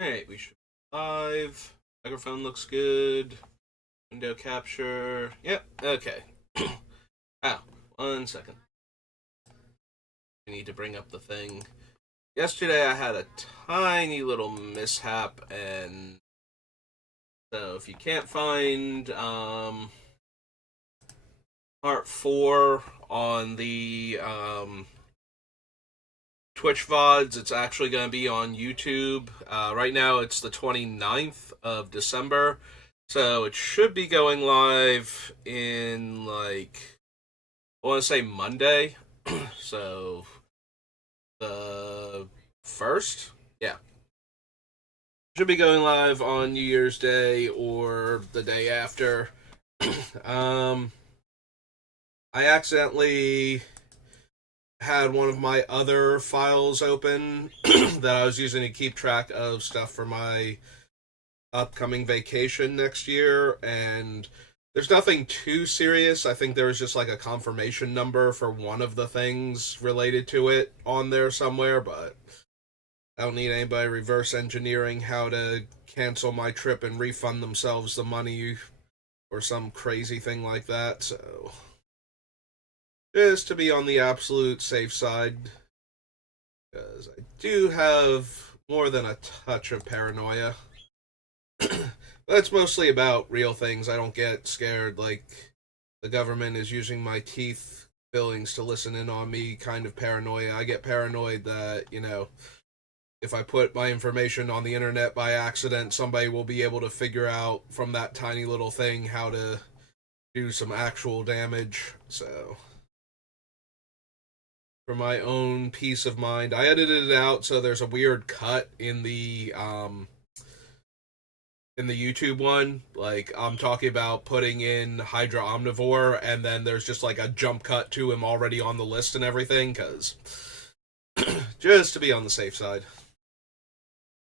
Alright, we should be live. Microphone looks good. Window capture. Yep, okay. Ow, 1 second. I need to bring up the thing. Yesterday I had a tiny little mishap, and so if you can't find part 4 on the Twitch VODs, it's actually going to be on YouTube. Right now it's the 29th of December, so it should be going live in, like, I want to say Monday. So, the 1st? Yeah. Should be going live on New Year's Day or the day after. um, I accidentally had one of my other files open that I was using to keep track of stuff for my upcoming vacation next year, and there's nothing too serious. I think there was just like a confirmation number for one of the things related to it on there somewhere, but I don't need anybody reverse engineering how to cancel my trip and refund themselves the money or some crazy thing like that, so just to be on the absolute safe side, because I do have more than a touch of paranoia. But it's mostly about real things. I don't get scared like the government is using my teeth fillings to listen in on me kind of paranoia. I get paranoid that, if I put my information on the internet by accident, somebody will be able to figure out from that tiny little thing how to do some actual damage. So, for my own peace of mind, I edited it out so there's a weird cut in the YouTube one. Like, I'm talking about putting in Hydra Omnivore, and then there's just like a jump cut to him already on the list and everything, because just to be on the safe side.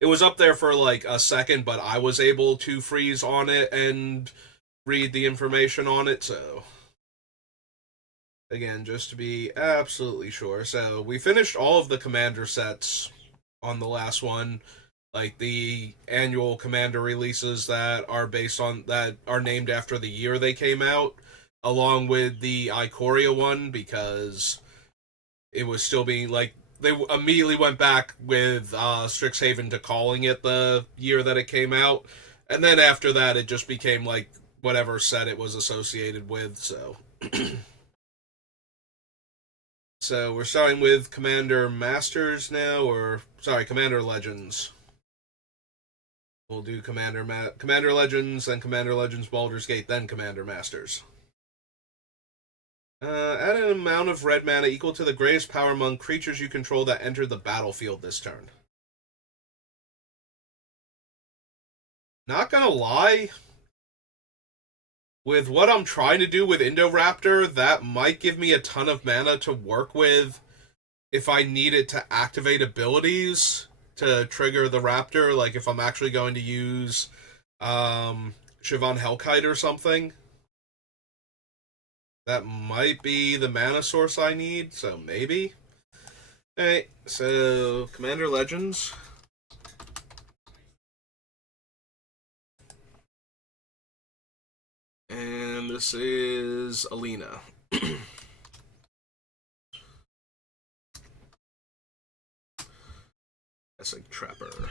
It was up there for like a second, but I was able to freeze on it and read the information on it, so again, just to be absolutely sure. So we finished all of the commander sets on the last one, like the annual commander releases that are named after the year they came out, along with the Ikoria one, because it was still being like they immediately went back with Strixhaven to calling it the year that it came out, and then after that it just became like whatever set it was associated with. So so we're starting with Commander Masters now, or sorry, Commander Legends. We'll do Commander Legends, then Commander Legends Baldur's Gate, then Commander Masters. Add an amount of red mana equal to the greatest power among creatures you control that enter the battlefield this turn. Not gonna lie, with what I'm trying to do with Indoraptor, that might give me a ton of mana to work with if I need it to activate abilities to trigger the Raptor, like if I'm actually going to use Siobhan Hellkite or something. That might be the mana source I need, so maybe. Alright, so Commander Legends. And this is Alina. That's like Trapper.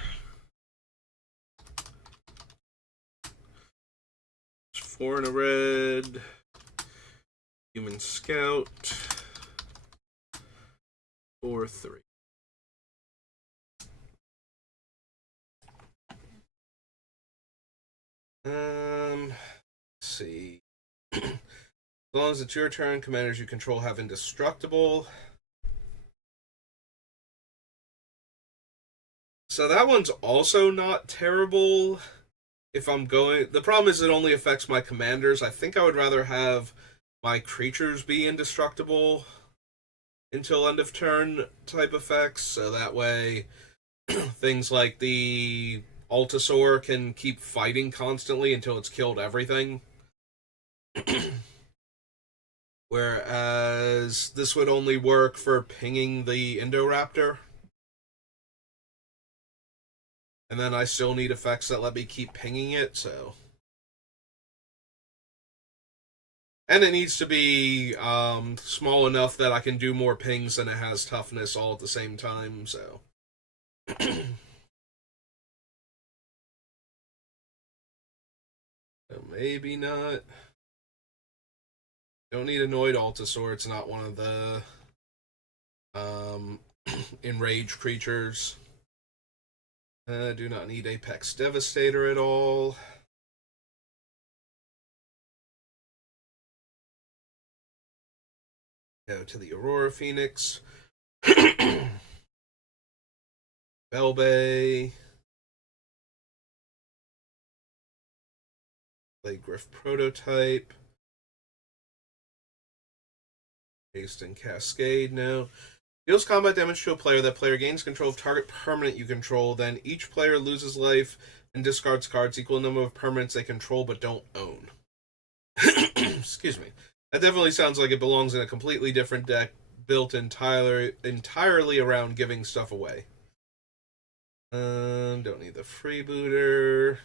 It's 4 and a red. Human Scout. 4/3. Let's see. As long as it's your turn, commanders you control have indestructible. So that one's also not terrible. If I'm going, the problem is it only affects my commanders. I think I would rather have my creatures be indestructible until end of turn type effects, so that way things like the Altasaur can keep fighting constantly until it's killed everything. Whereas this would only work for pinging the Indoraptor. And then I still need effects that let me keep pinging it, so. And it needs to be small enough that I can do more pings than it has toughness all at the same time, so. So maybe not. Don't need Annoyed Altasaur, it's not one of the enraged creatures. Do not need Apex Devastator at all. Go to the Aurora Phoenix. Belbay. Play Griff Prototype. Haste and Cascade, no. Deals combat damage to a player. That player gains control of target permanent you control. Then each player loses life and discards cards equal to the number of permanents they control but don't own. Excuse me. That definitely sounds like it belongs in a completely different deck built entirely around giving stuff away. Don't need the freebooter.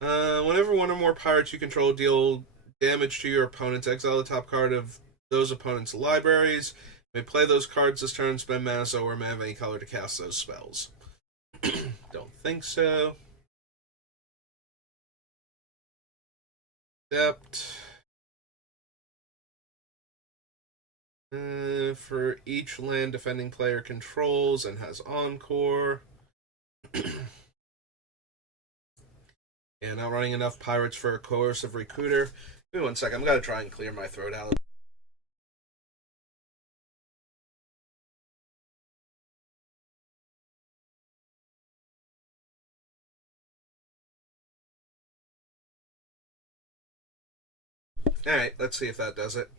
Whenever one or more pirates you control deal damage to your opponents, exile the top card of those opponents' libraries. You may play those cards this turn, spend mana, so or mana of any color to cast those spells. Don't think so. Adept. For each land defending player controls and has Encore. And not running enough pirates for a coercive recruiter. Give me 1 second. I'm going to try and clear my throat out. Alright, let's see if that does it.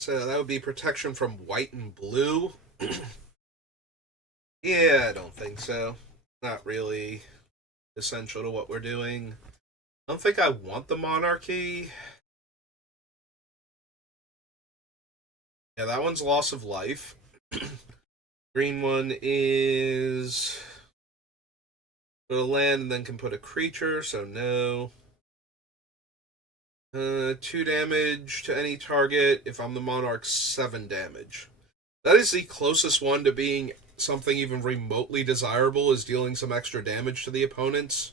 So that would be protection from white and blue. Yeah, I don't think so. Not really essential to what we're doing. I don't think I want the monarchy. Yeah, that one's loss of life. Green one is put a land and then can put a creature, so no. 2 damage to any target. If I'm the monarch, 7 damage. That is the closest one to being something even remotely desirable, is dealing some extra damage to the opponents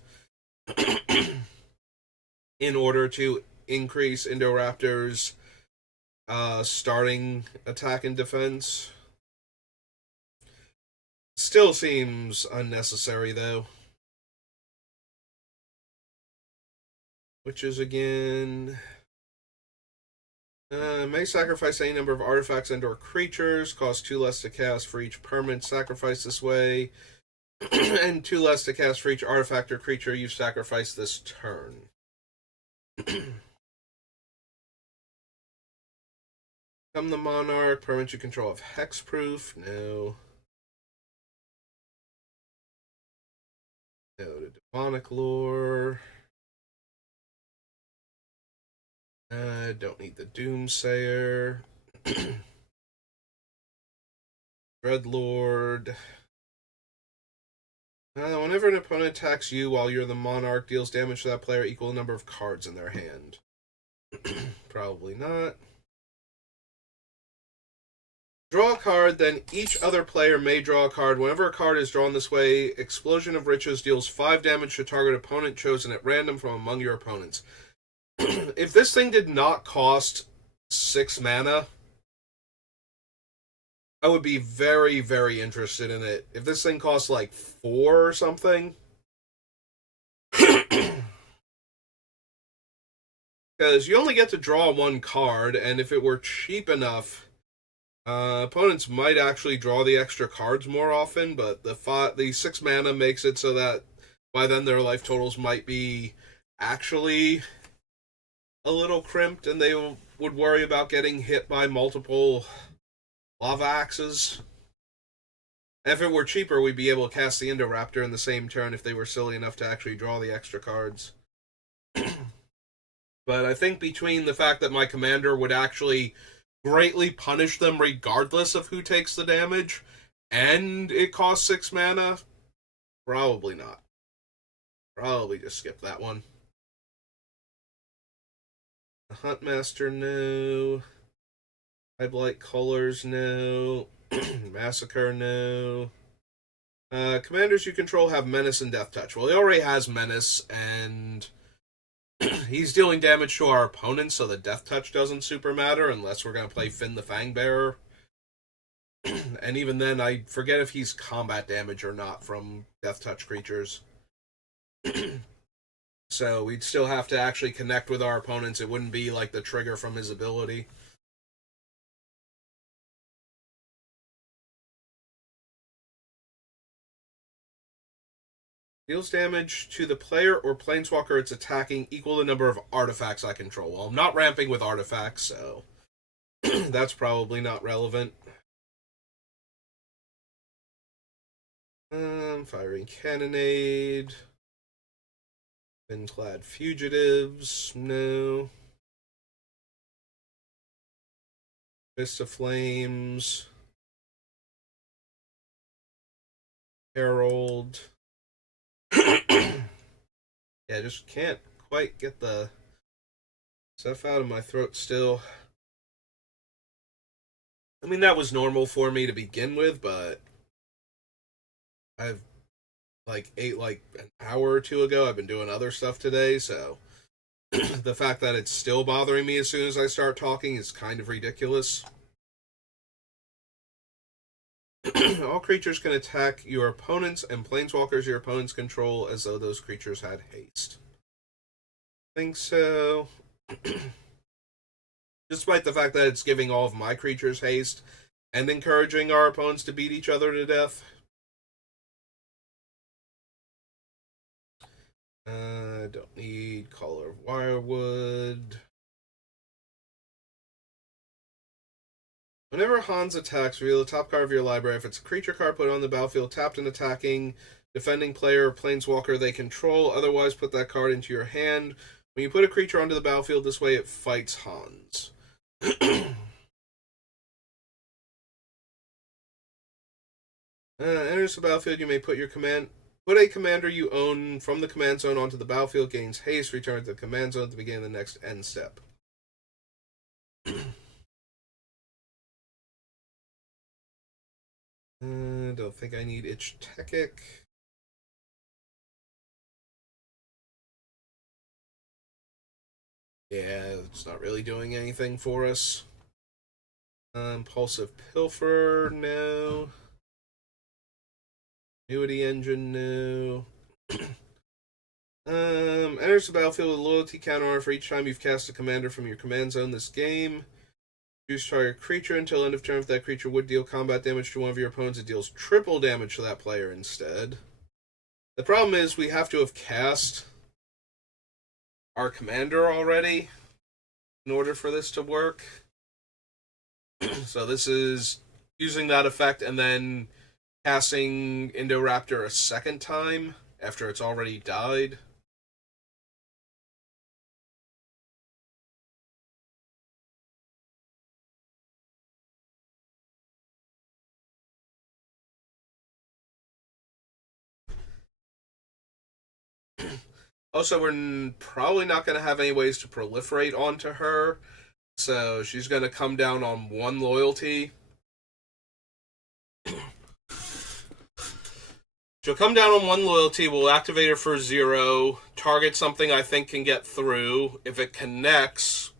in order to increase Indoraptor's starting attack and defense. Still seems unnecessary, though. Which is, again... may sacrifice any number of artifacts and or creatures. Cost 2 less to cast for each permanent sacrifice this way. And 2 less to cast for each artifact or creature you sacrifice this turn. Become the monarch. Permanent you control of hexproof. No. No to demonic lore. Don't need the Doomsayer. Dreadlord. Whenever an opponent attacks you while you're the monarch, deals damage to that player equal number of cards in their hand. Probably not. Draw a card, then each other player may draw a card. Whenever a card is drawn this way, Explosion of Riches deals 5 damage to target opponent chosen at random from among your opponents. If this thing did not cost 6 mana, I would be very, very interested in it. If this thing costs like 4 or something. Because you only get to draw 1 card, and if it were cheap enough, opponents might actually draw the extra cards more often, but the 6 mana makes it so that by then their life totals might be actually a little crimped, and they would worry about getting hit by multiple lava axes. If it were cheaper, we'd be able to cast the Indoraptor in the same turn if they were silly enough to actually draw the extra cards. But I think between the fact that my commander would actually greatly punish them regardless of who takes the damage, and it costs 6 mana? Probably not. Probably just skip that one. Huntmaster, no. Blight Colors, no. Massacre, no. Commanders you control have Menace and Death Touch. Well, he already has Menace, and he's dealing damage to our opponents, so the Death Touch doesn't super matter unless we're going to play Finn the Fangbearer. And even then, I forget if he's combat damage or not from Death Touch creatures. So we'd still have to actually connect with our opponents. It wouldn't be like the trigger from his ability. Deals damage to the player or planeswalker it's attacking equal to the number of artifacts I control. Well, I'm not ramping with artifacts, so that's probably not relevant. Firing Cannonade. Clad Fugitives, no. Fist of Flames. Herald. Yeah, just can't quite get the stuff out of my throat still. I mean, that was normal for me to begin with, but I've ate like an hour or two ago. I've been doing other stuff today, so the fact that it's still bothering me as soon as I start talking is kind of ridiculous. All creatures can attack your opponents and planeswalkers your opponents control as though those creatures had haste. I think so. Despite the fact that it's giving all of my creatures haste and encouraging our opponents to beat each other to death. I don't need Collar of Wirewood. Whenever Hans attacks, reveal the top card of your library. If it's a creature card, put it on the battlefield, tapped and attacking, defending player or planeswalker they control. Otherwise, put that card into your hand. When you put a creature onto the battlefield this way, it fights Hans. Enters the battlefield, you may put a commander you own from the command zone onto the battlefield, gains haste, return to the command zone at the beginning of the next end step. Don't think I need Itch Techic. Yeah, it's not really doing anything for us. Impulsive Pilfer, no. Annuity Engine, no. Enters the battlefield with a loyalty counter for each time you've cast a commander from your command zone this game. Choose target creature until end of turn. If that creature would deal combat damage to one of your opponents, it deals triple damage to that player instead. The problem is we have to have cast our commander already in order for this to work. So this is using that effect and then casting Indoraptor a second time after it's already died. Also, we're probably not going to have any ways to proliferate onto her, so she's going to come down on 1 loyalty. She'll come down on 1 loyalty, we'll activate her for 0, target something I think can get through. If it connects,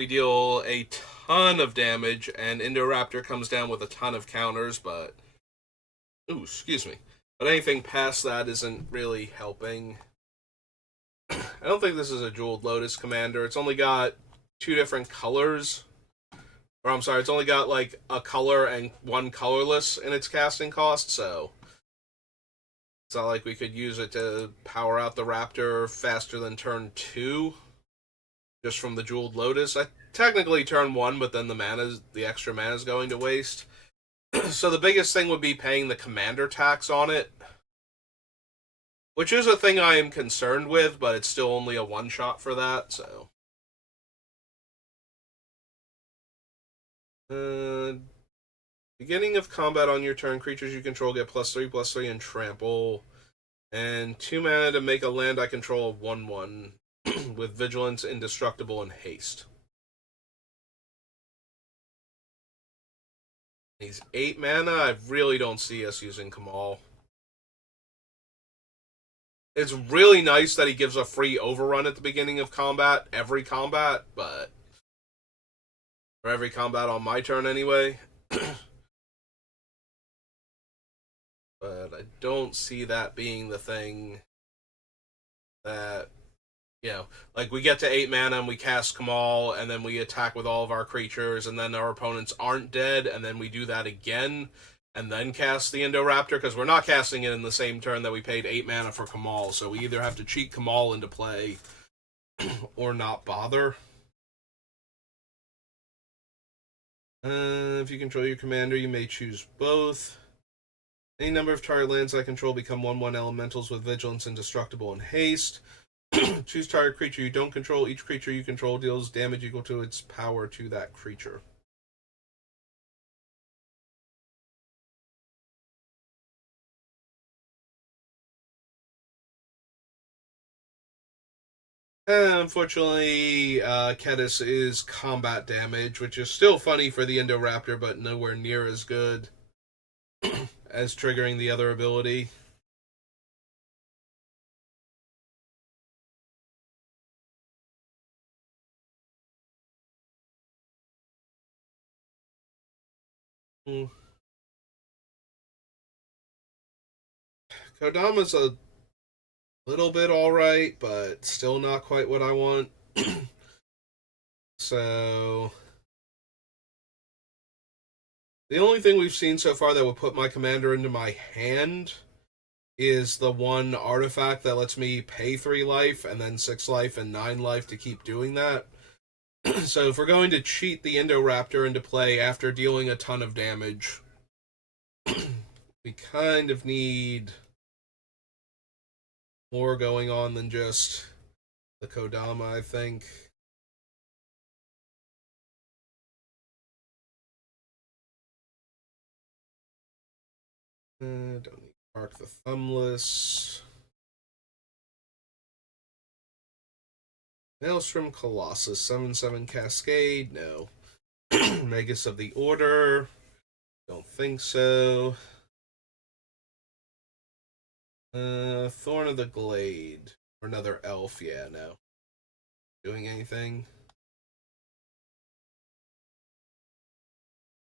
we deal a ton of damage, and Indoraptor comes down with a ton of counters, but... Ooh, excuse me. But anything past that isn't really helping. I don't think this is a Jeweled Lotus commander. It's only got 2 different colors. Or I'm sorry, it's only got like a color and 1 colorless in its casting cost, so it's not like we could use it to power out the Raptor faster than turn 2 just from the Jeweled Lotus. Technically turn 1, but then the extra mana is going to waste. So the biggest thing would be paying the commander tax on it, which is a thing I am concerned with, but it's still only a 1-shot for that, so... Uh, Beginning of combat on your turn, creatures you control get +3/+3 and trample. And 2 mana to make a land I control 1/1 with vigilance, indestructible, and haste. He's 8 mana. I really don't see us using Kamal. It's really nice that he gives a free overrun at the beginning of combat, every combat, but for every combat on my turn anyway. But I don't see that being the thing that, like we get to 8 mana and we cast Kamal, and then we attack with all of our creatures, and then our opponents aren't dead, and then we do that again, and then cast the Indoraptor, because we're not casting it in the same turn that we paid 8 mana for Kamal, so we either have to cheat Kamal into play or not bother. If you control your commander, you may choose both. Any number of target lands I control become 1/1 elementals with vigilance, indestructible, and haste. Choose target creature you don't control. Each creature you control deals damage equal to its power to that creature. Unfortunately, Kedis is combat damage, which is still funny for the Indoraptor, but nowhere near as good as triggering the other ability. Hmm. Kodama's a little bit alright, but still not quite what I want. So, the only thing we've seen so far that would put my commander into my hand is the one artifact that lets me pay 3 life and then 6 life and 9 life to keep doing that. So if we're going to cheat the Indoraptor into play after dealing a ton of damage, we kind of need more going on than just the Kodama, I think. Don't need Mark the Thumbless. Maelstrom Colossus, 7/7 Cascade, no. Magus of the Order, don't think so. Thorn of the Glade, or another elf, yeah, no. Doing anything?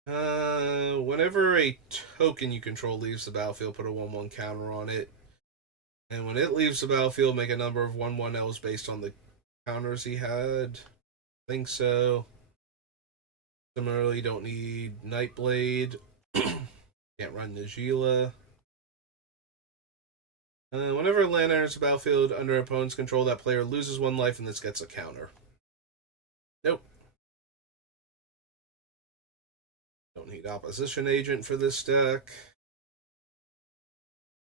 Whenever a token you control leaves the battlefield, put a 1/1 counter on it. And when it leaves the battlefield, make a number of 1/1 L's based on the counters he had. Think so. Similarly, don't need Nightblade. Can't run Najila. Whenever a land enters the battlefield under opponent's control, that player loses 1 life and this gets a counter. Nope. Don't need Opposition Agent for this deck.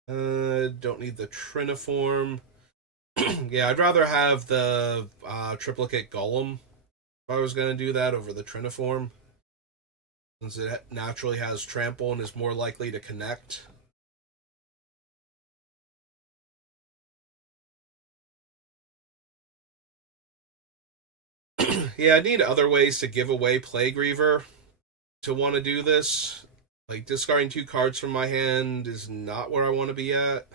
Don't need the Triniform. Yeah, I'd rather have the Triplicate Golem if I was going to do that over the Triniform, since it naturally has Trample and is more likely to connect. Yeah, I need other ways to give away Plaguereaver to want to do this. Like, discarding 2 cards from my hand is not where I want to be at.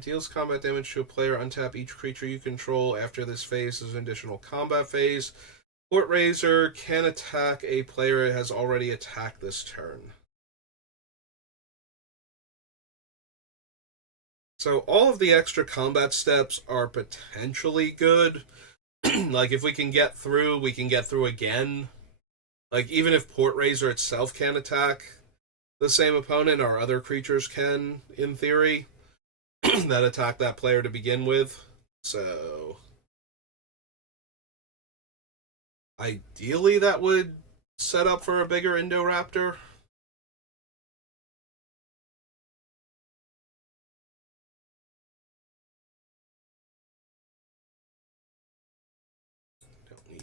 Deals combat damage to a player. Untap each creature you control after this phase as an additional combat phase. Port Razor can attack a player it has already attacked this turn. So all of the extra combat steps are potentially good. Like, if we can get through, we can get through again. Like, even if Port Razor itself can attack the same opponent, or other creatures can, in theory, that attack that player to begin with. So, ideally, that would set up for a bigger Indoraptor.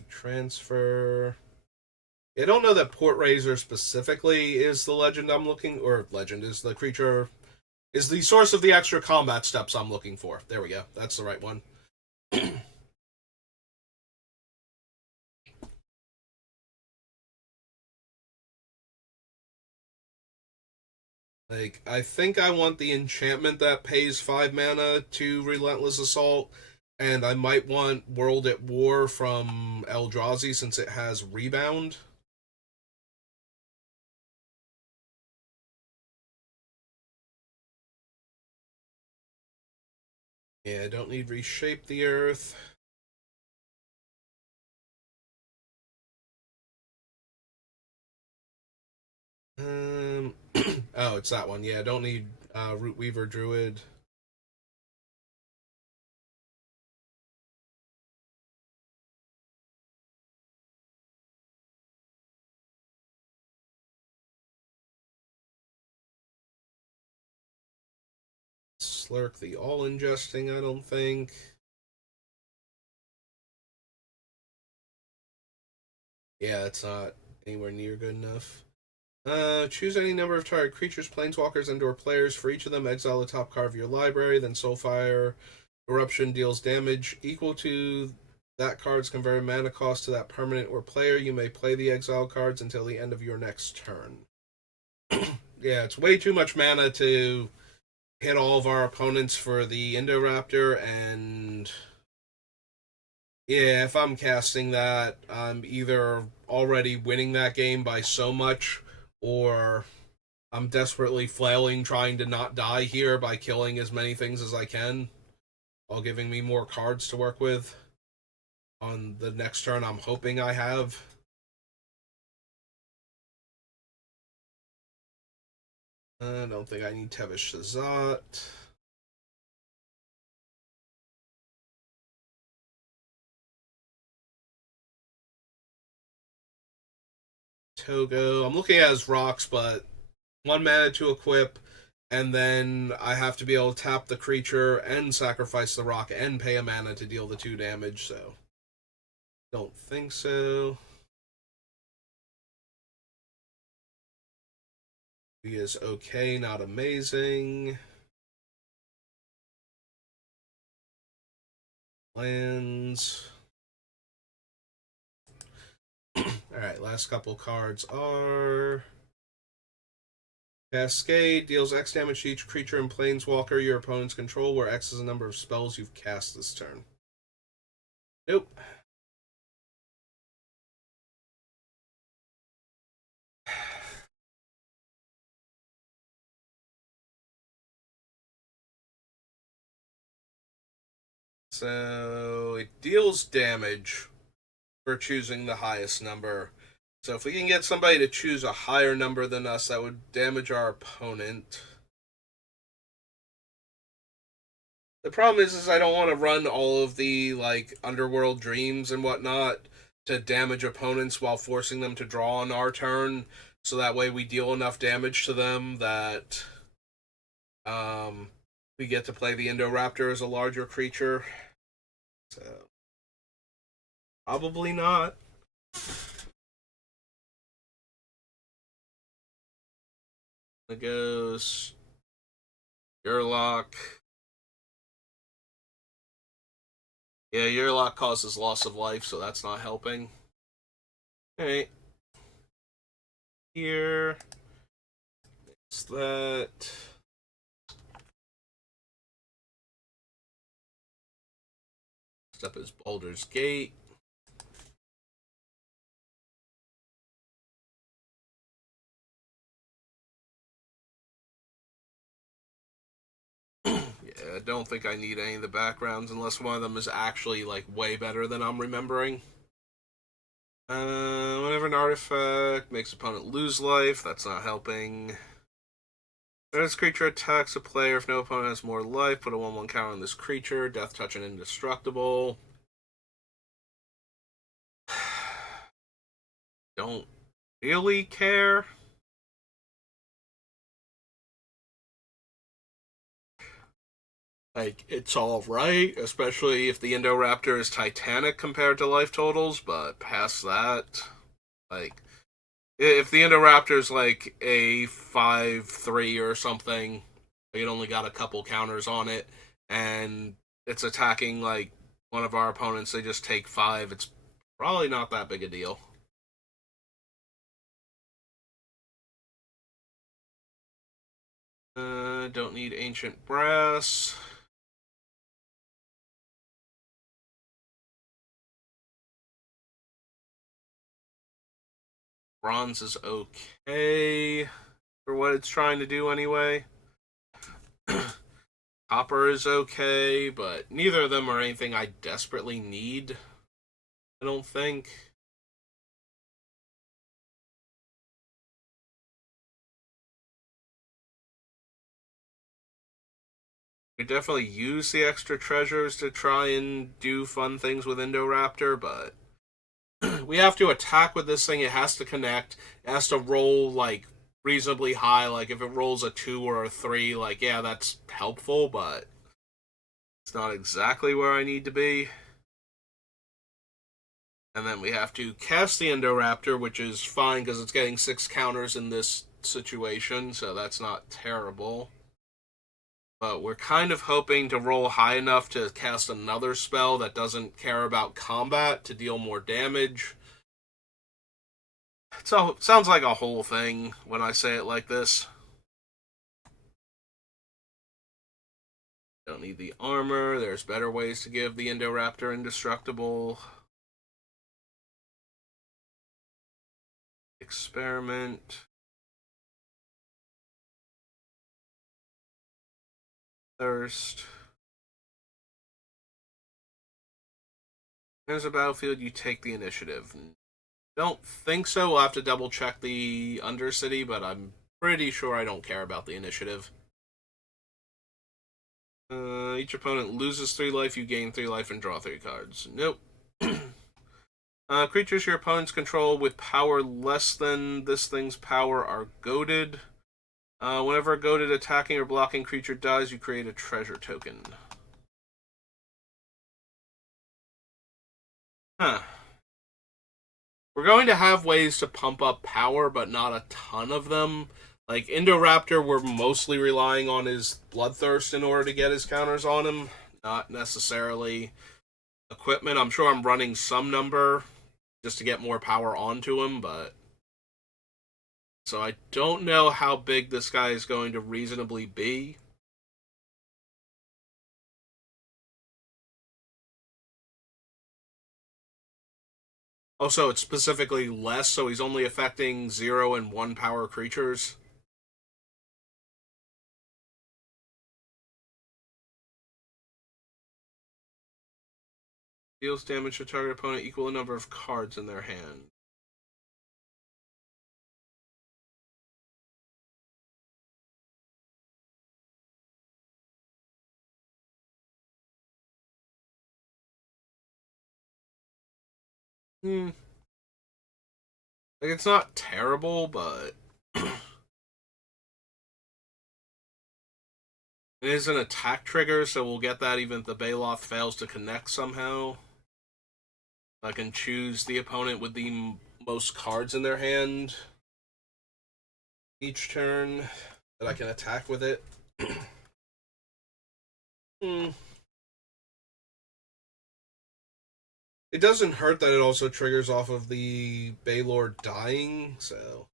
transfer. I don't know that Port Razor specifically is the legend I'm looking, or legend is the creature, is the source of the extra combat steps I'm looking for. There we go. That's the right one. Like, I think I want the enchantment that pays 5 mana to Relentless Assault, and I might want World at War from Eldrazi since it has Rebound. Yeah, I don't need Reshape the Earth. Oh, it's that one. Yeah, I don't need Root Weaver Druid. Slurk the All Ingesting, I don't think. Yeah, it's not anywhere near good enough. Choose any number of target creatures, planeswalkers, and/or players. For each of them, exile the top card of your library. Then Soulfire Eruption deals damage equal to that card's converted mana cost to that permanent or player. You may play the exile cards until the end of your next turn. Yeah, it's way too much mana to hit all of our opponents for the Indoraptor, and yeah, if I'm casting that, I'm either already winning that game by so much, or I'm desperately flailing trying to not die here by killing as many things as I can, while giving me more cards to work with on the next turn I'm hoping I have. I don't think I need Tevish Shazat. Togo. I'm looking at his rocks, but 1 mana to equip, and then I have to be able to tap the creature and sacrifice the rock and pay a mana to deal the 2 damage, so don't think so. He is okay, not amazing. Lands. Alright, last couple cards are Cascade deals X damage to each creature and planeswalker your opponent's control, where X is the number of spells you've cast this turn. Nope. So it deals damage for choosing the highest number. So if we can get somebody to choose a higher number than us, that would damage our opponent. The problem is I don't want to run all of the like underworld dreams and whatnot to damage opponents while forcing them to draw on our turn. So that way we deal enough damage to them that we get to play the Indoraptor as a larger creature. So probably not. It goes Urlock. Yeah, Urlock causes loss of life, so that's not helping. Alright. Here. It's that. Next up is Baldur's Gate. Yeah, I don't think I need any of the backgrounds unless one of them is actually like way better than I'm remembering. Whenever an artifact makes opponent lose life, that's not helping. When this creature attacks a player, if no opponent has more life, put a 1/1 counter on this creature. Death Touch and Indestructible. Don't really care. Like, it's all right, especially if the Indoraptor is Titanic compared to life totals, but past that, like, if the Indoraptor is like a 5-3 or something, it only got a couple counters on it, and it's attacking like one of our opponents, they just take 5, it's probably not that big a deal. Don't need Ancient Brass. Bronze is okay for what it's trying to do anyway. Copper is okay, but neither of them are anything I desperately need, I don't think. We definitely use the extra treasures to try and do fun things with Indoraptor, but we have to attack with this thing. It has to connect. It has to roll like reasonably high. Like if it rolls a 2 or a 3, like yeah, that's helpful, but it's not exactly where I need to be. And then we have to cast the Indoraptor, which is fine because it's getting 6 counters in this situation, so that's not terrible. But we're kind of hoping to roll high enough to cast another spell that doesn't care about combat to deal more damage. So it sounds like a whole thing when I say it like this. Don't need the armor. There's better ways to give the Indoraptor indestructible. Experiment. Thirst. There's a battlefield, you take the initiative. Don't think so. We'll have to double check the Undercity, but I'm pretty sure I don't care about the initiative. Each opponent loses 3 life, you gain 3 life and draw 3 cards. Nope. Creatures your opponents control with power less than this thing's power are goaded. Whenever a goaded attacking or blocking creature dies, you create a treasure token. Huh. We're going to have ways to pump up power, but not a ton of them. Like Indoraptor, we're mostly relying on his Bloodthirst in order to get his counters on him, not necessarily equipment. I'm sure I'm running some number just to get more power onto him, but so I don't know how big this guy is going to reasonably be. Also, it's specifically less, so he's only affecting 0 and 1 power creatures. Deals damage to target opponent equal the number of cards in their hand. Hmm. Like, it's not terrible, but it is an attack trigger, so we'll get that even if the Baloth fails to connect somehow. I can choose the opponent with the most cards in their hand each turn that I can attack with it. Hmm. It doesn't hurt that it also triggers off of the Baylord dying, so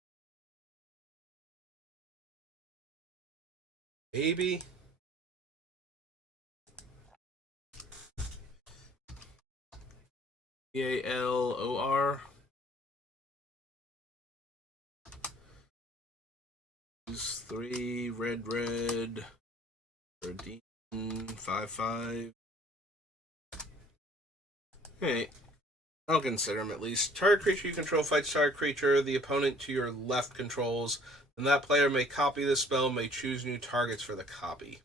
maybe. Balor. Use 3 red. Redeem 5/5. Hey, I'll consider him at least. Target creature you control fights target creature the opponent to your left controls, and that player may copy the spell, may choose new targets for the copy.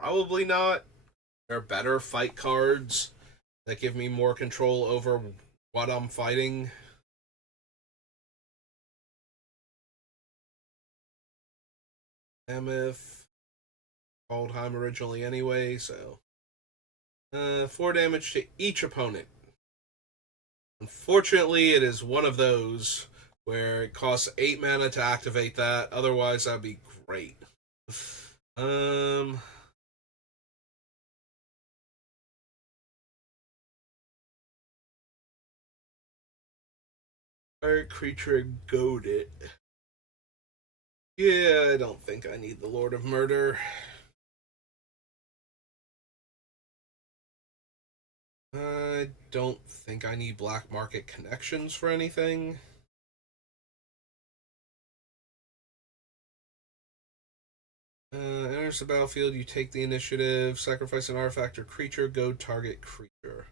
Probably not. There are better fight cards that give me more control over what I'm fighting. Mammoth. Kaldheim originally anyway, so. 4 damage to each opponent. Unfortunately, it is one of those where it costs 8 mana to activate that. Otherwise, that'd be great. Um. Fire creature goaded. Yeah, I don't think I need the Lord of Murder. I don't think I need black market connections for anything. Enters the battlefield, you take the initiative, sacrifice an artifact or creature, goad target creature.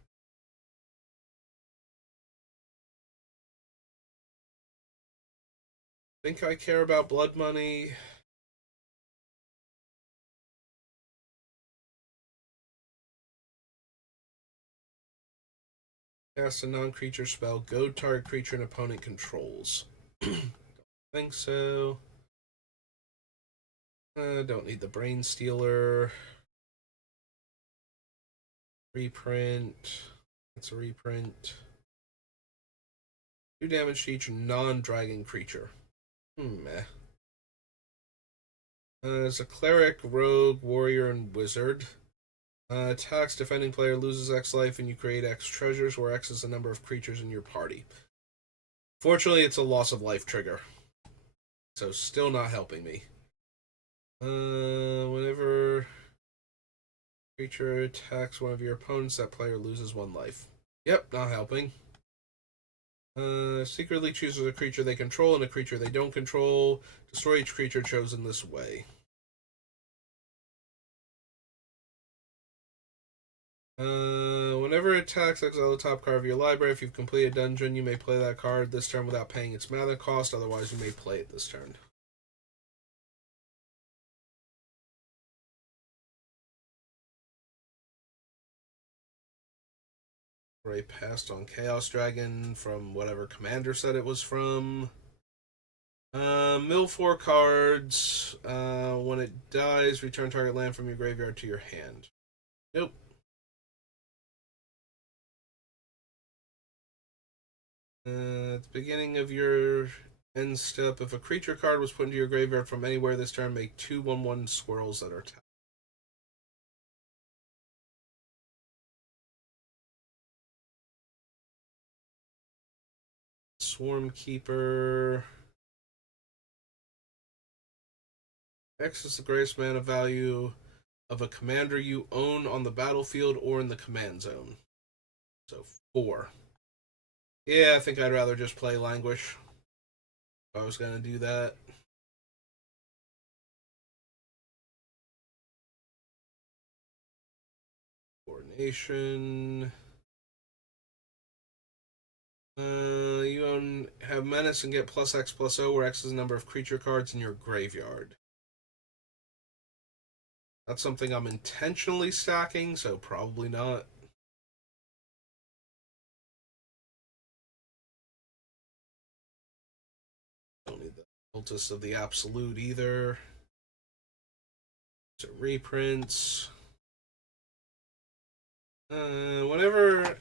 Think I care about blood money. Cast a non-creature spell, goad target creature an opponent controls. Think so. Don't need the Brain Stealer. Reprint. It's a reprint. 2 damage to each non-dragon creature. Meh. As a cleric, rogue, warrior, and wizard. Attacks defending player loses X life, and you create X treasures, where X is the number of creatures in your party. Fortunately, it's a loss of life trigger, so still not helping me. Whenever creature attacks one of your opponents, that player loses 1 life. Yep, not helping. Secretly chooses a creature they control and a creature they don't control. Destroy each creature chosen this way. Whenever it attacks, exile the top card of your library. If you've completed a dungeon, you may play that card this turn without paying its mana cost. Otherwise, you may play it this turn. Already passed on Chaos Dragon from whatever commander said it was from. Mill 4 cards. When it dies, return target land from your graveyard to your hand. Nope. At the beginning of your end step, if a creature card was put into your graveyard from anywhere this turn, make 2/1/1 squirrels that are tapped. Swarm Keeper. X is the greatest mana value of a commander you own on the battlefield or in the command zone. So 4. Yeah, I think I'd rather just play Languish if I was going to do that. Coordination. You have Menace and get +X/+O, where X is the number of creature cards in your graveyard. That's something I'm intentionally stacking, so probably not. Don't need the Cultist of the Absolute either. So reprints. Whenever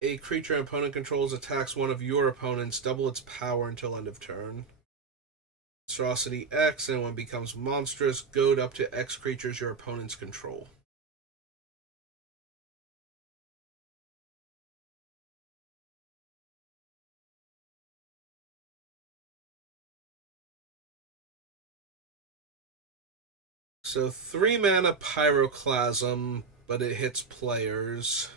a creature an opponent controls attacks one of your opponents, double its power until end of turn. Monstrosity X, and when it becomes monstrous, goad up to X creatures your opponents control. So 3 mana Pyroclasm, but it hits players.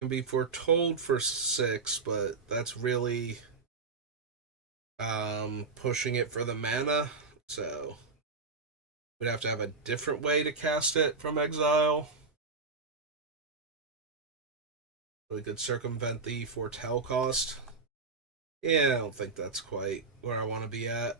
Can be foretold for 6, but that's really pushing it for the mana. So we'd have to have a different way to cast it from exile. So we could circumvent the foretell cost. Yeah, I don't think that's quite where I want to be at.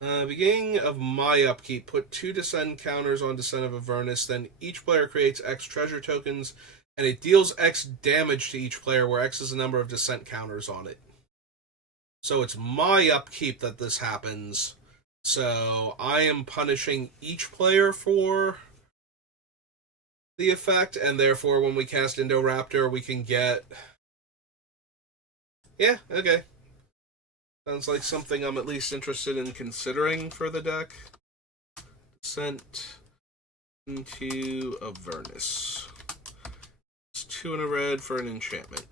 Beginning of my upkeep, put 2 Descend counters on Descent of Avernus. Then each player creates X treasure tokens and it deals X damage to each player, where X is the number of descent counters on it. So it's my upkeep that this happens. So I am punishing each player for the effect, and therefore when we cast Indoraptor, we can get... Yeah, okay. Sounds like something I'm at least interested in considering for the deck. Descent into Avernus. It's 2 and a red for an enchantment.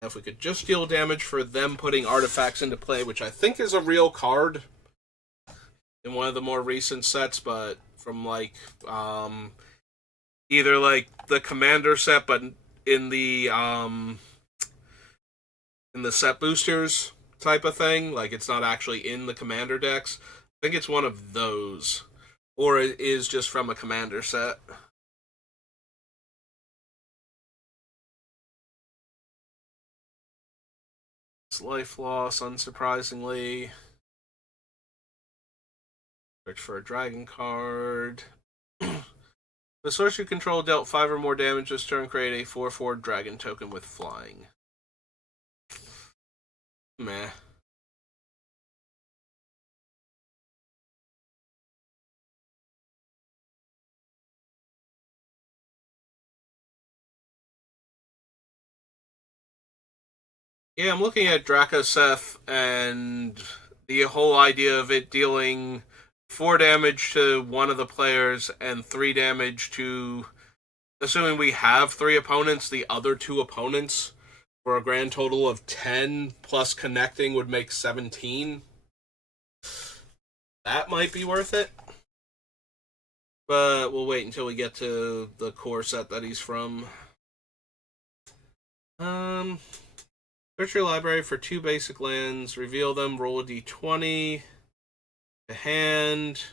Now, if we could just deal damage for them putting artifacts into play, which I think is a real card in one of the more recent sets, but from like either like the Commander set, but in the set boosters type of thing, like it's not actually in the Commander decks. I think it's one of those, or it is just from a Commander set. It's life loss, unsurprisingly. Search for a dragon card. The source you control dealt 5 or more damage this turn. Create a 4/4 dragon token with flying. Meh. Yeah, I'm looking at Dracoseth, and the whole idea of it dealing 4 damage to one of the players and 3 damage to, assuming we have 3 opponents, the other 2 opponents, for a grand total of 10, plus connecting would make 17. That might be worth it. But we'll wait until we get to the core set that he's from. Search your library for 2 basic lands, reveal them, roll a d20, to hand,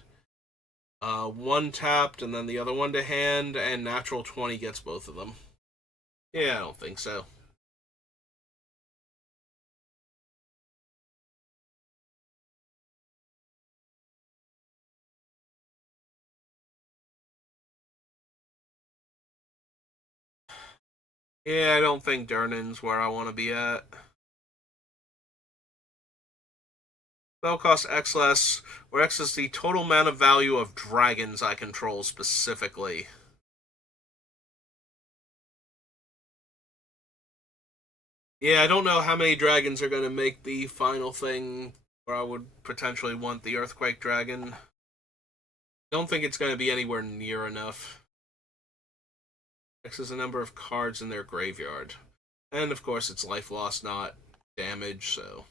1 tapped, and then the other one to hand, and natural 20 gets both of them. Yeah, I don't think so. Yeah, I don't think Durnan's where I want to be at. Spell cost X less, where X is the total amount of value of dragons I control specifically. Yeah, I don't know how many dragons are going to make the final thing where I would potentially want the Earthquake Dragon. Don't think it's going to be anywhere near enough. X is the number of cards in their graveyard. And of course it's life loss, not damage, so...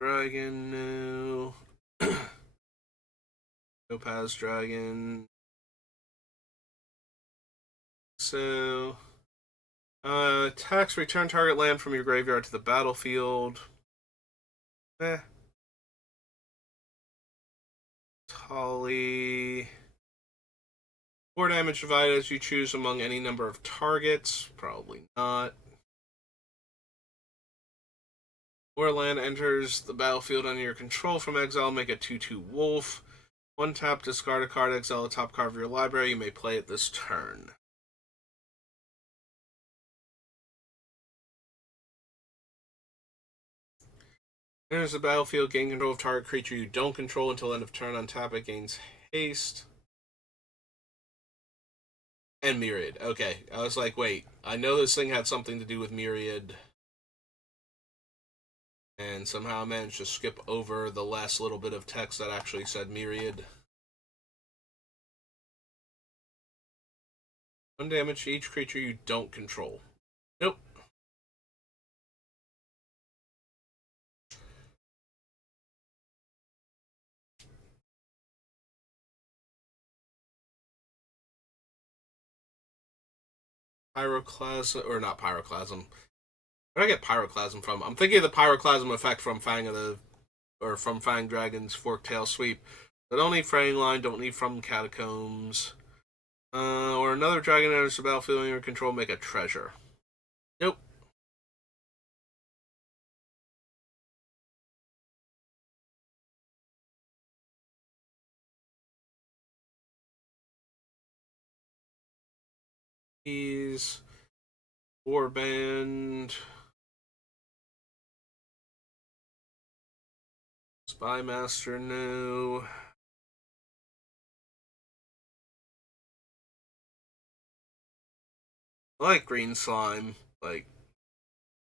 Dragon, no. Topaz Dragon. So... tax, return target land from your graveyard to the battlefield. Tolly. 4 damage divided as you choose among any number of targets. Probably not. Where land enters the battlefield under your control from exile, make a 2/2 wolf. 1 tap, discard a card, exile a top card of your library. You may play it this turn. Enters the battlefield, gain control of target creature you don't control until end of turn. Untap it, gains haste. And Myriad. Okay, I was like, wait, I know this thing had something to do with Myriad. And somehow I managed to skip over the last little bit of text that actually said Myriad. 1 damage to each creature you don't control. Nope. Pyroclasm, or not Pyroclasm. Where did I get Pyroclasm from? I'm thinking of the Pyroclasm effect from from Fang Dragon's Forktail Sweep. I don't need Fraying Line, don't need From Catacombs. Or another dragon enters the battlefield in your control, make a treasure. Nope. He's Warband. Spymaster, no. I like green slime. Like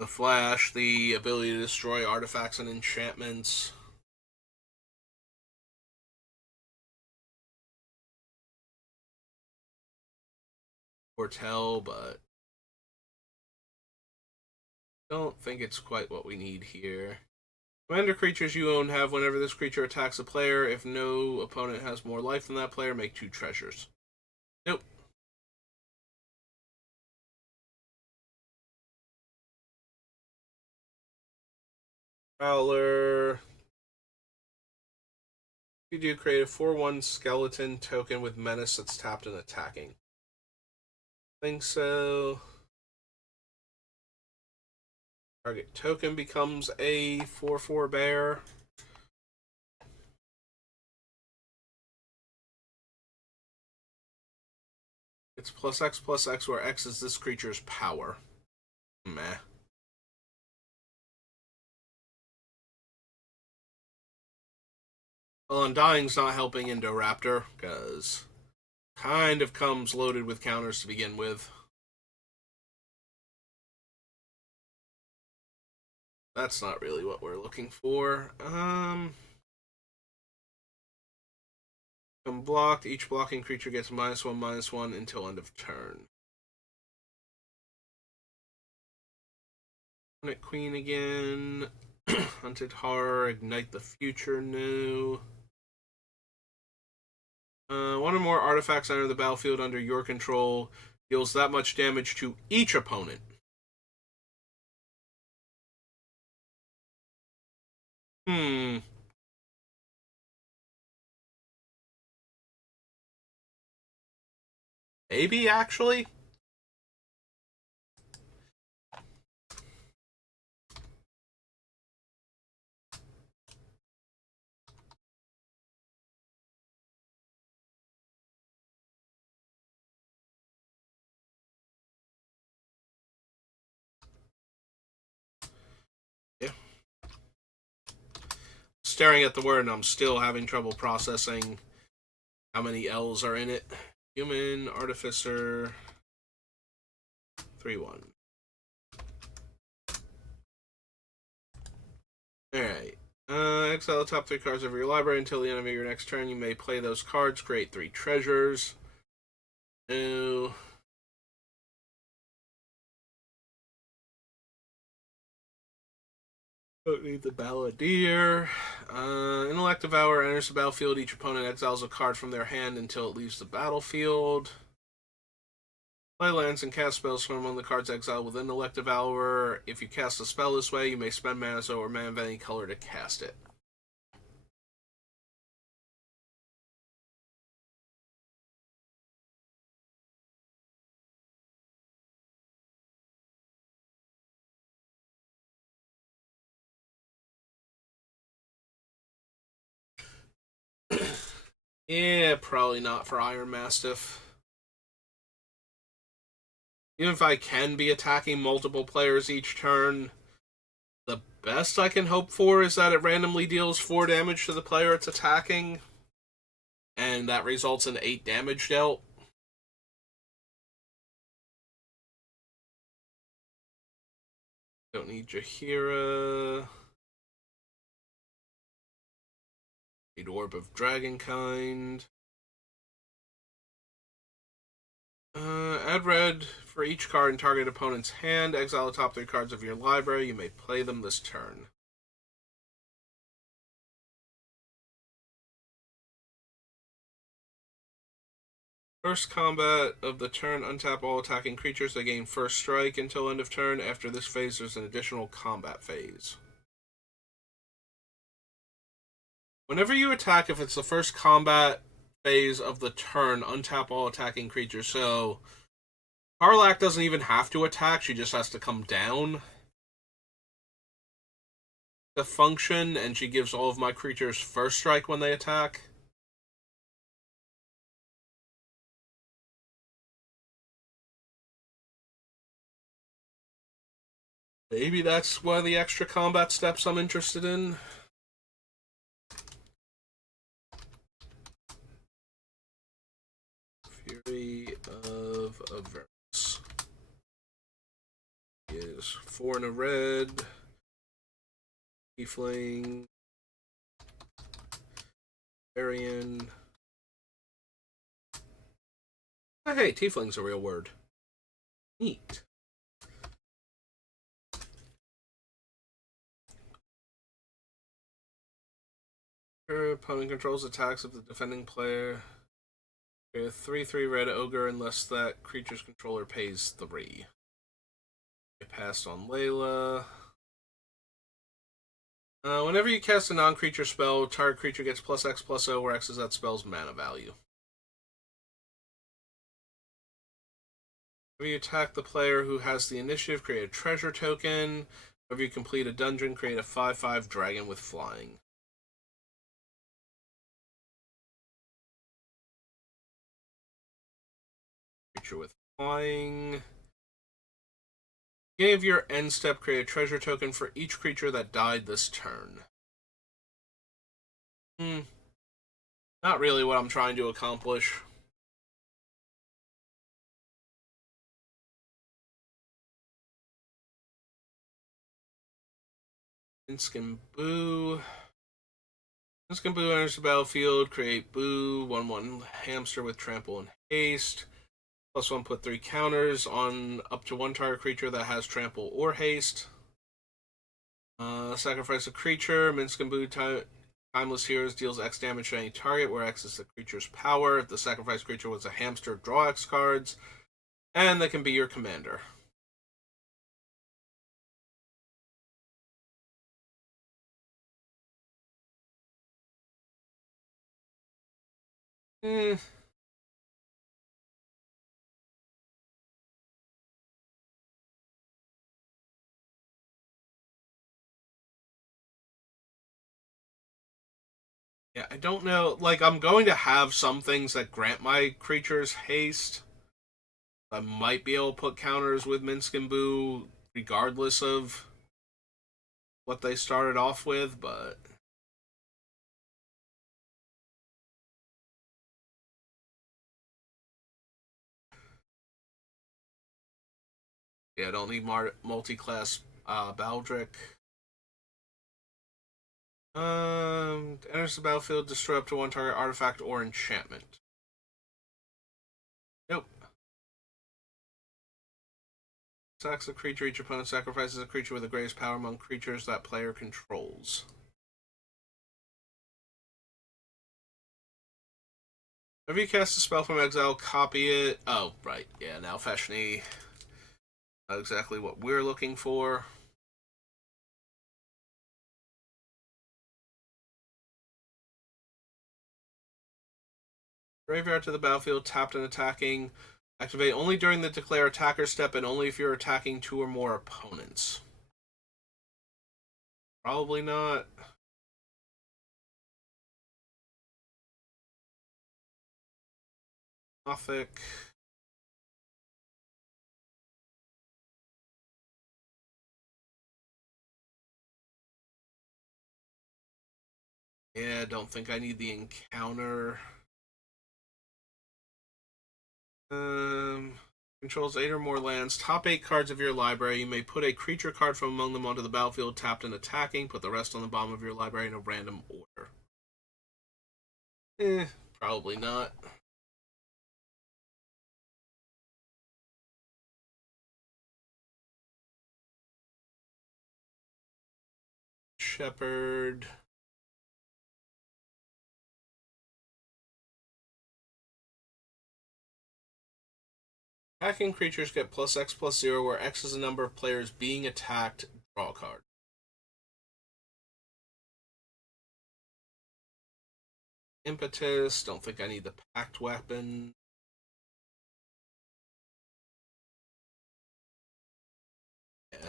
the flash, the ability to destroy artifacts and enchantments. Foretell, but don't think it's quite what we need here. Commander creatures you own have whenever this creature attacks a player. If no opponent has more life than that player, make 2 treasures. Nope. Prowler. You do create a 4/1 skeleton token with menace that's tapped and attacking. Think so. Target token becomes a 4/4 bear. It's +X/+X, where X is this creature's power. Meh. Well, Undying's not helping Indoraptor, because kind of comes loaded with counters to begin with. That's not really what we're looking for. When blocked, each blocking creature gets -1/-1 until end of turn. Planet Queen again. Hunted Horror, Ignite the Future, new. One or more artifacts enter the battlefield under your control. Deals that much damage to each opponent. Hmm. Maybe, actually? Yeah. Staring at the word and I'm still having trouble processing how many L's are in it. Human, Artificer, 3/1. Alright. Exile the top 3 cards of your library until the end of your next turn. You may play those cards, create 3 treasures. No. Don't need the Balladeer. Intellect Devourer enters the battlefield. Each opponent exiles a card from their hand until it leaves the battlefield. Play lands and cast spells from among the cards exiled with Intellect Devourer. If you cast a spell this way, you may spend mana or mana of any color to cast it. Yeah, probably not for Iron Mastiff. Even if I can be attacking multiple players each turn, the best I can hope for is that it randomly deals 4 damage to the player it's attacking, and that results in 8 damage dealt. Don't need Jaheira. Need Orb of Dragonkind. Add red for each card in target opponent's hand. Exile the top 3 cards of your library. You may play them this turn. First combat of the turn, untap all attacking creatures. They gain first strike until end of turn. After this phase, there's an additional combat phase. Whenever you attack, if it's the first combat phase of the turn, untap all attacking creatures. So Karlak doesn't even have to attack; she just has to come down to function, and she gives all of my creatures first strike when they attack. Maybe that's one of the extra combat steps I'm interested in. Fury of Avernus is 4 and a red. Tiefling. Arian. Oh, hey, Tiefling's a real word. Neat. Your opponent controls attacks of the defending player. A 3/3 red ogre unless that creature's controller pays 3. I passed on Layla. Whenever you cast a non-creature spell, target creature gets +X/+O, where X is that spell's mana value. Whenever you attack the player who has the initiative, create a treasure token. Whenever you complete a dungeon, create a 5/5 dragon with flying. Creature with flying. Beginning of your end step, create a treasure token for each creature that died this turn. Not really what I'm trying to accomplish. Inskin Boo. Inskin Boo enters the battlefield. Create Boo. 1/1 hamster with trample and haste. +1, put 3 counters on up to 1 target creature that has trample or haste. Sacrifice a creature. Minskin Boo Timeless Heroes deals X damage to any target, where X is the creature's power. If the sacrificed creature was a hamster, draw X cards. And they can be your commander. Eh. Yeah, I don't know. Like, I'm going to have some things that grant my creatures haste. I might be able to put counters with Minskin Boo regardless of what they started off with, but yeah, I don't need multi-class Baldric. Enters the battlefield, destroy up to 1 target artifact or enchantment. Nope. Sacks a creature, each opponent sacrifices a creature with the greatest power among creatures that player controls. If you cast a spell from exile, copy it. Oh, right. Yeah, now Feshni. Not exactly what we're looking for. Graveyard to the battlefield, tapped and attacking. Activate only during the declare attacker step and only if you're attacking 2 or more opponents. Probably not. Gothic. Yeah, don't think I need the encounter. Controls 8 or more lands. Top 8 cards of your library. You may put a creature card from among them onto the battlefield, tapped and attacking. Put the rest on the bottom of your library in a random order. Probably not. Shepherd. Attacking creatures get +X/+0, where X is the number of players being attacked. Draw a card. Impetus. Don't think I need the packed weapon. Yeah.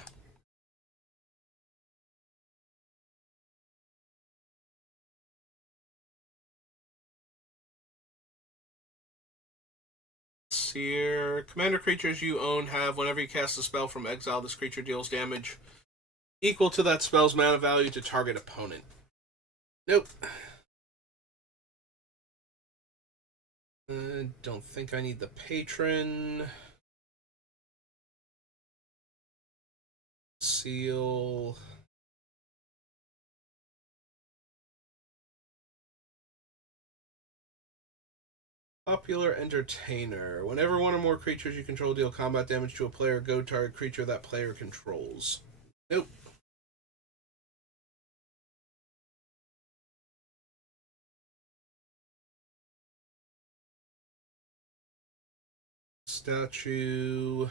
Seer. Commander creatures you own have, whenever you cast a spell from exile, this creature deals damage equal to that spell's mana value to target opponent. Nope. Don't think I need the patron. Seal. Popular Entertainer. Whenever one or more creatures you control deal combat damage to a player, go target creature that player controls. Nope. Statue.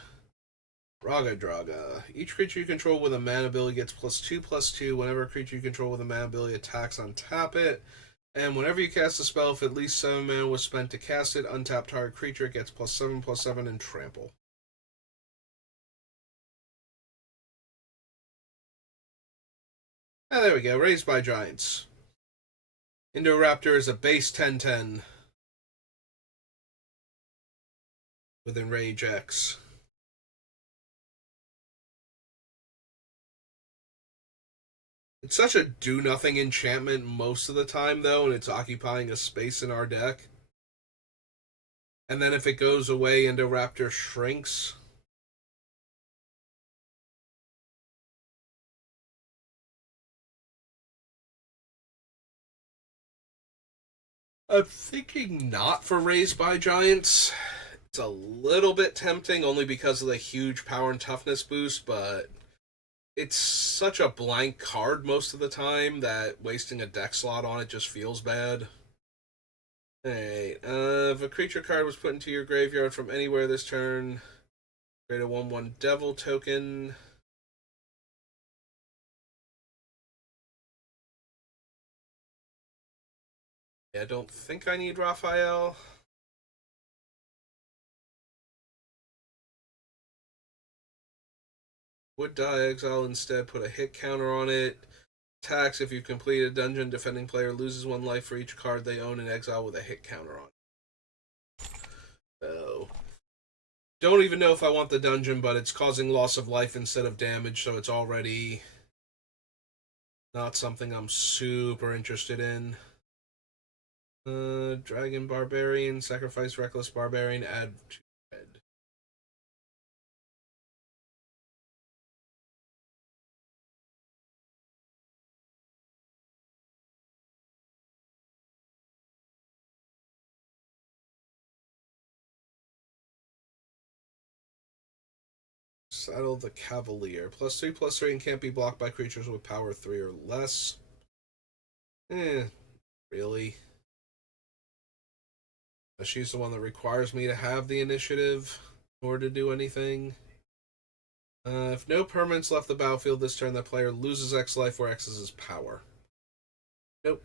Raga Draga. Each creature you control with a mana ability gets +2/+2 whenever a creature you control with a mana ability attacks, untap it. And whenever you cast a spell, if at least 7 mana was spent to cast it, untap target creature, it gets +7/+7 and trample. Ah, there we go. Raised by Giants. Indoraptor is a base 10/10 with Enrage X. It's such a do-nothing enchantment most of the time, though, and it's occupying a space in our deck. And then if it goes away, Indoraptor shrinks. I'm thinking not for Raised by Giants. It's a little bit tempting, only because of the huge power and toughness boost, but it's such a blank card most of the time that wasting a deck slot on it just feels bad. Hey, if a creature card was put into your graveyard from anywhere this turn, create a 1/1 Devil token. Yeah, I don't think I need Raphael. Would die exile instead, put a hit counter on it. Attacks if you complete a dungeon, defending player loses 1 life for each card they own in exile with a hit counter on it. So, don't even know if I want the dungeon, but it's causing loss of life instead of damage, so it's already not something I'm super interested in. Dragon Barbarian, sacrifice Reckless Barbarian, add 2 red. Saddle the Cavalier. +3/+3 and can't be blocked by creatures with power 3 or less. Really? She's the one that requires me to have the initiative in order to do anything. If no permanents left the battlefield this turn, the player loses X life, where X is his power. Nope.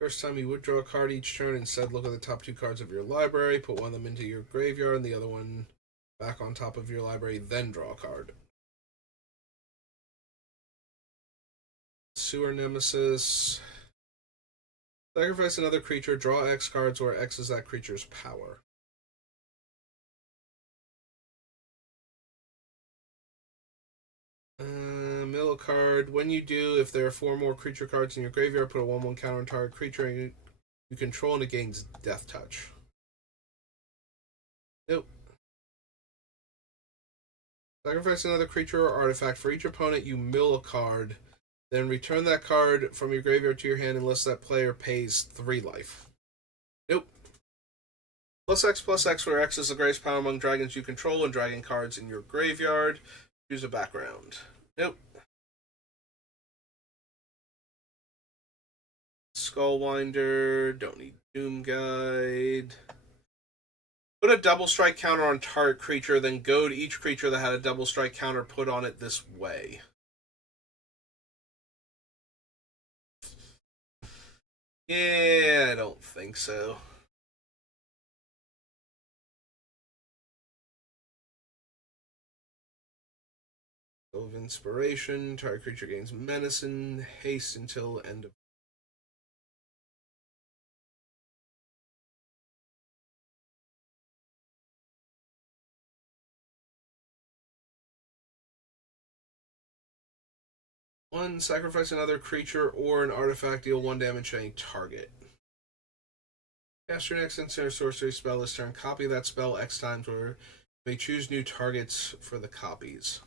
First time you would draw a card each turn. Instead, look at the top 2 cards of your library, put one of them into your graveyard, and the other one back on top of your library, then draw a card. Sewer Nemesis. Sacrifice another creature, draw X cards where X is that creature's power. Middle card. When you do, if there are 4 more creature cards in your graveyard, put a 1/1 counter on target creature you control and it gains Death Touch. Nope. Sacrifice another creature or artifact. For each opponent, you mill a card. Then return that card from your graveyard to your hand unless that player pays 3 life. Nope. +X/+X, where X is the greatest power among dragons you control and dragon cards in your graveyard. Choose a background. Nope. Skullwinder. Don't need Doom Guide. Put a double strike counter on target creature, then go to each creature that had a double strike counter put on it this way. Yeah, I don't think so. Of inspiration, target creature gains menace and haste until end of. One, sacrifice another creature or an artifact, deal 1 damage to any target. Cast your next instant or sorcery spell this turn. Copy that spell X times, or you may choose new targets for the copies.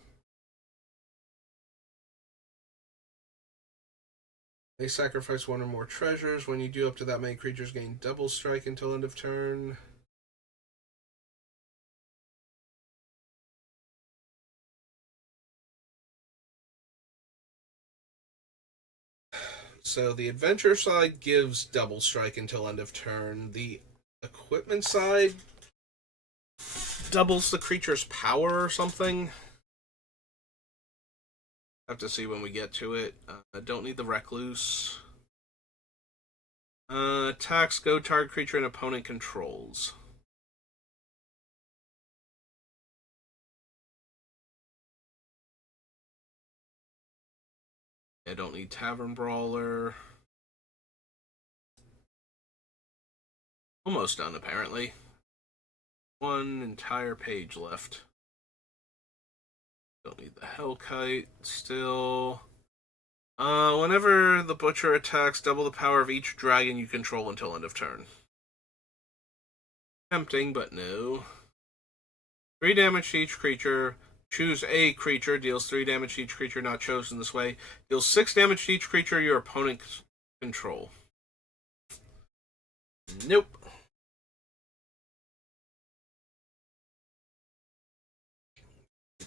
They sacrifice one or more treasures. When you do up to that many creatures gain double strike until end of turn. So the adventure side gives double strike until end of turn. The equipment side doubles the creature's power or something. Have to see when we get to it. Don't need the Recluse. Attacks go target creature and opponent controls. I don't need Tavern Brawler. Almost done, apparently. One entire page left. Don't need the Hellkite still. Whenever the Butcher attacks, double the power of each dragon you control until end of turn. Tempting, but no. 3 damage to each creature. Choose a creature. Deals 3 damage to each creature not chosen this way. Deals 6 damage to each creature your opponent control. Nope.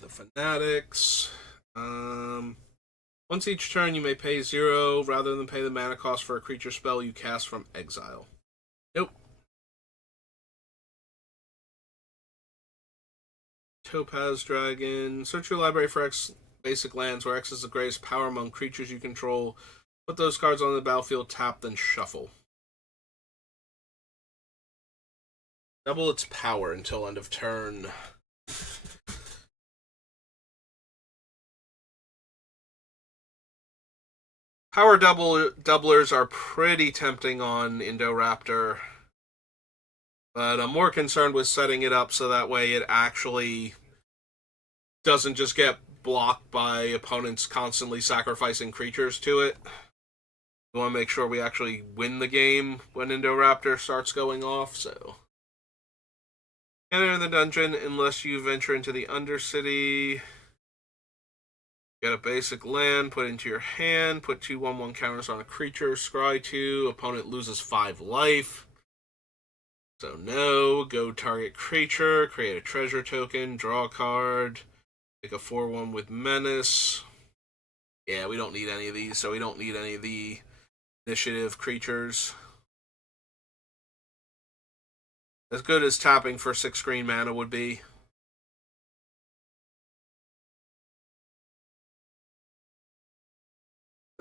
The Fanatics. Once each turn, you may pay 0 rather than pay the mana cost for a creature spell you cast from exile. Nope. Topaz Dragon. Search your library for X basic lands where X is the greatest power among creatures you control. Put those cards on the battlefield, tap, then shuffle. Double its power until end of turn. Power doublers are pretty tempting on Indoraptor, but I'm more concerned with setting it up so that way it actually doesn't just get blocked by opponents constantly sacrificing creatures to it. We want to make sure we actually win the game when Indoraptor starts going off, so. Enter the dungeon unless you venture into the Undercity. Get a basic land, put into your hand, put 2/1/1 counters on a creature, scry 2, opponent loses 5 life. So no, go target creature, create a treasure token, draw a card, make a 4/1 with menace. Yeah, we don't need any of these, so we don't need any of the initiative creatures. As good as tapping for 6 green mana would be.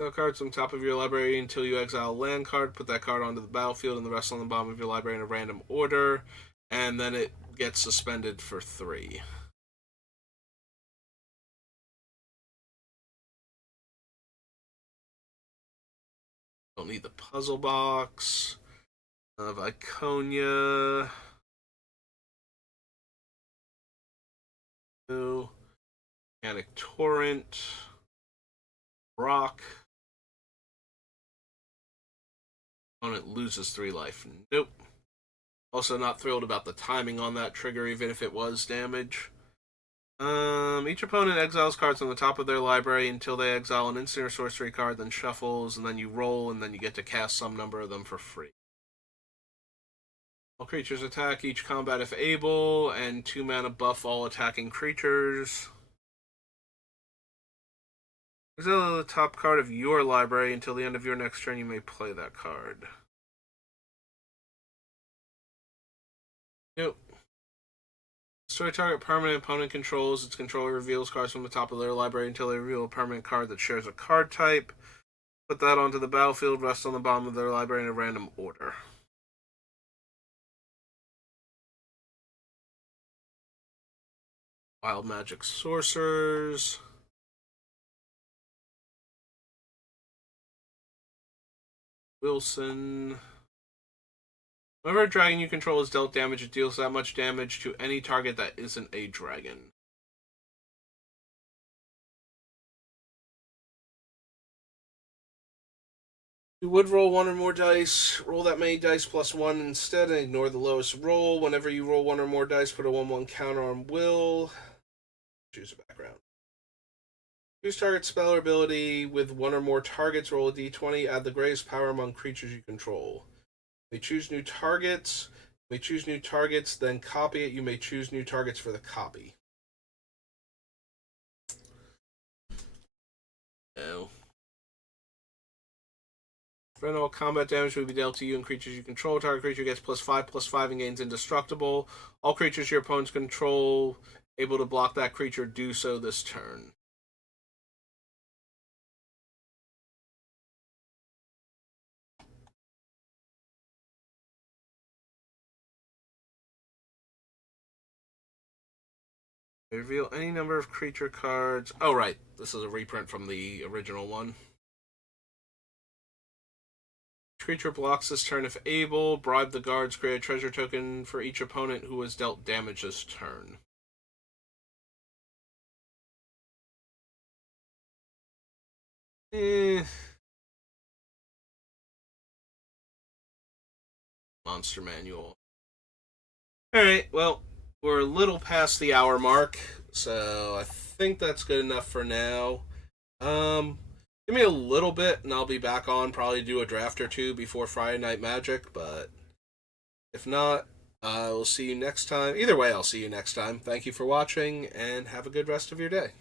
Exile cards on top of your library until you exile a land card. Put that card onto the battlefield and the rest on the bottom of your library in a random order. And then it gets suspended for 3. Don't need the puzzle box. Iconia. Mechanic Torrent. Rock. Opponent loses 3 life. Nope. Also not thrilled about the timing on that trigger, even if it was damage. Each opponent exiles cards on the top of their library until they exile an instant or sorcery card, then shuffles, and then you roll, and then you get to cast some number of them for free. All creatures attack each combat if able, and 2 mana buff all attacking creatures. Exile the top card of your library until the end of your next turn. You may play that card. Nope. Destroy target permanent opponent controls. Its controller reveals cards from the top of their library until they reveal a permanent card that shares a card type. Put that onto the battlefield, rest on the bottom of their library in a random order. Wild Magic Sorcerers. Wilson. Whenever a dragon you control is dealt damage, it deals that much damage to any target that isn't a dragon. You would roll one or more dice. Roll that many dice plus one instead and ignore the lowest roll. Whenever you roll one or more dice, put a 1/1 counter on will. Choose a background. Choose target spell or ability with one or more targets. Roll a d20. Add the greatest power among creatures you control. You may choose new targets. You may choose new targets, then copy it. You may choose new targets for the copy. No. Friend, all combat damage will be dealt to you and creatures you control. Target creature gets +5/+5 and gains indestructible. All creatures your opponents control able to block that creature do so this turn. Reveal any number of creature cards. Oh, right. This is a reprint from the original one. Creature blocks this turn if able. Bribe the guards. Create a treasure token for each opponent who has dealt damage this turn. Monster manual. Alright, well, we're a little past the hour mark, so I think that's good enough for now. Give me a little bit, and I'll be back on. Probably do a draft or two before Friday Night Magic, but if not, we'll see you next time. Either way, I'll see you next time. Thank you for watching, and have a good rest of your day.